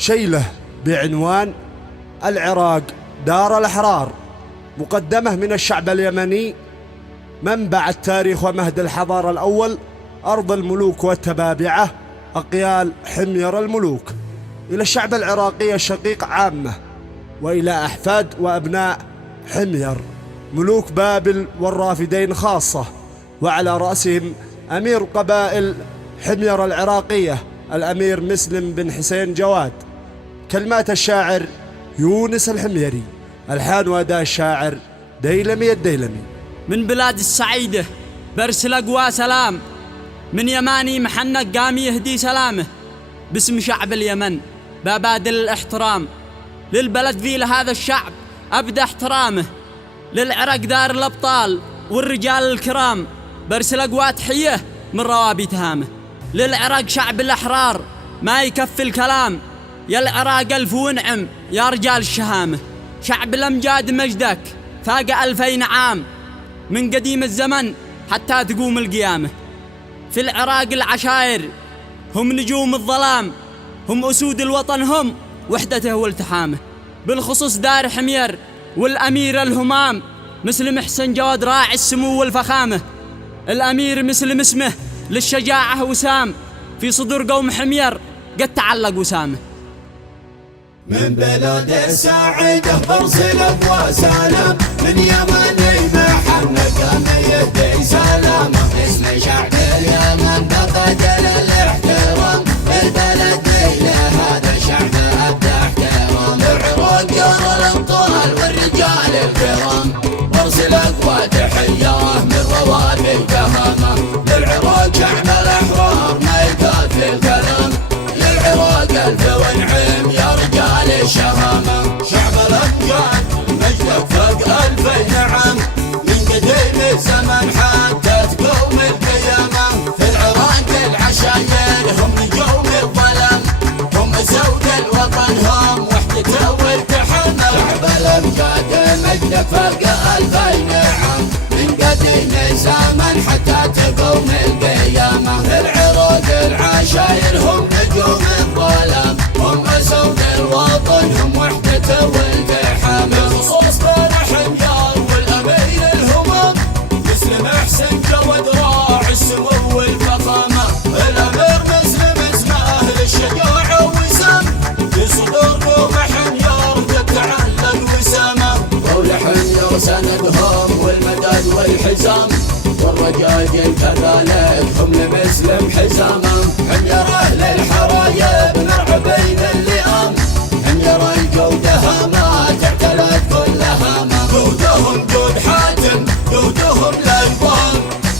شيله بعنوان العراق دار الأحرار، مقدمة من الشعب اليمني، منبع التاريخ ومهد الحضارة الأول، أرض الملوك والتبابعة، أقيال حمير الملوك، إلى الشعب العراقي الشقيق عامة، وإلى أحفاد وأبناء حمير ملوك بابل والرافدين خاصة، وعلى رأسهم أمير قبائل حمير العراقية الأمير مسلم بن حسين جواد. كلمات الشاعر يونس الحميري، ألحان وأداء الشاعر ديلمي الديلمي. من بلاد السعيدة برسل أقوى سلام، من يماني محنق قام يهدي سلامه، باسم شعب اليمن ببادل الاحترام، للبلد في لهذا الشعب أبدأ احترامه، للعراق دار الأبطال والرجال الكرام، برسل أقوى تحية من روابي تهامه. للعراق شعب الأحرار ما يكفي الكلام، يا العراق ألف ونعم يا رجال الشهامة، شعب الأمجاد مجدك فاق 2000 عام، من قديم الزمن حتى تقوم القيامة. في العراق العشائر هم نجوم الظلام، هم أسود الوطن، هم وحدته والتحامه، بالخصوص دار حمير والأمير الهمام مسلم حسن جواد راعي السمو والفخامة. الأمير مسلم اسمه للشجاعة وسام، في صدور قوم حمير قد تعلق وسامه. من بلاد السعيدة برسل أبوى سلام، من يمني محنك قام يهدي سلامه، اسم شعب اليمن بقدر الاحترام، البلد لهذا الشعب أبدأ احترام، العراق دار الأبطال والرجال الكرام، برسل أقوى تحية من روابي تهامه، للعراق شعب الأحرار ما يكفي الكلام، للعراق ألف ونعم يا رجال الشهامة، شعب الأمجاد مجدك فوق 2000 عام، من قديم الزمن حتى تقوم القيامة. في العراق العشاير هم نجوم الظلام، هم سود الوطن، هم وحدته والتحامة، شعب الأمجاد مجدك فوق 2000 عام، من قديم الزمن حتى تقوم القيامة. في العراق العشاير هم نجوم الظلام، هم سود الوطن، هم وحدته والتحامة، بالخصوص بين حمير والأمير الهمام مسلم حسن جواد راعي السمو والفخامة، الأمير مسلم اسمه للشجاعة وسام، في صدور قوم حمير قد تعلق وسامة، قول حمير سندهم والمداد والحزام، والرجاجيل كذلك هم لمسلم حزامه، حمير أهل الحرايب نرعى بين اللئام، حمير الجودها ما تعتلت كل هامه، جودهم جود حاتم جودهم للظام،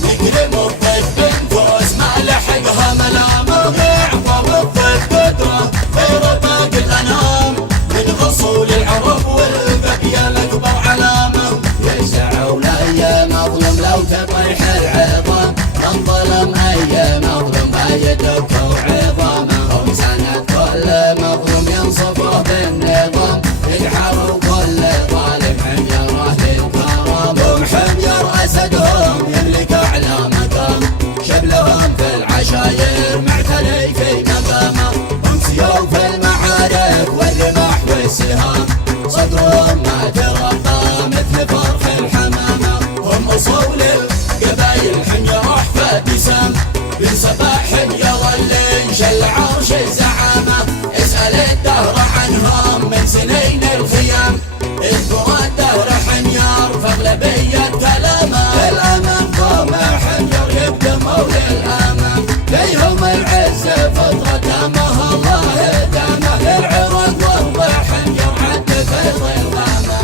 يكرم الضيف بنفوس ما لحقها ملامه، اعظم الضيف قدره خير باقي الانام، من اصول العرب والبقيه الاكبر علامه، يسعون اي مظلوم لو تطيح العظام، من ظلم اي مظلوم ايدك وعظامه، هم سند كل مظلوم ينصفه بالنظام، يجحروا كل ظالم حمير اهل الكرام، هم حمير اسدهم يملك اعلى مقام، شبلهم في العشاير معتلي في مقامه، هم سيوف المعارك والرماح والسهام، صدرهم ما ترقى مثل فرخ الحمامه، هم اصول القبايل حمير احفاد سام، بن صباح حمير اللي انشل عرش الزعامه، اسال الدهر عنهم من سنين الخيام، اذكر الدهر حمير فاغلبيه كلامه، الامام قوم حمير يقدموا للامام، فيهم العز فطره دامه الله دامه، للعراق وارض حمير عد في ظلامه،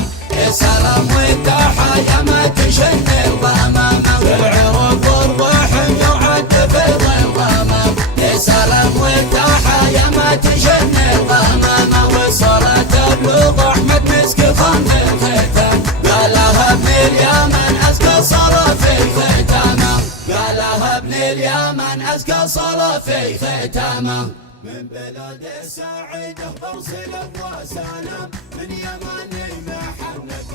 السلام والتحايا ما تشن الغمامه، للعراق وارض حمير عد في ظلامه، السلام والتحايا ما تشن الغمامه، والصلاه تبلغ احمد مسك خان الختام، قالها ابن اليمن ازكى صلاه في ختامه، قالها ابن اليمن ازكى صلاه في ختامه. من بلاد السعيدة برسل أبوى سلام، من يمني محنك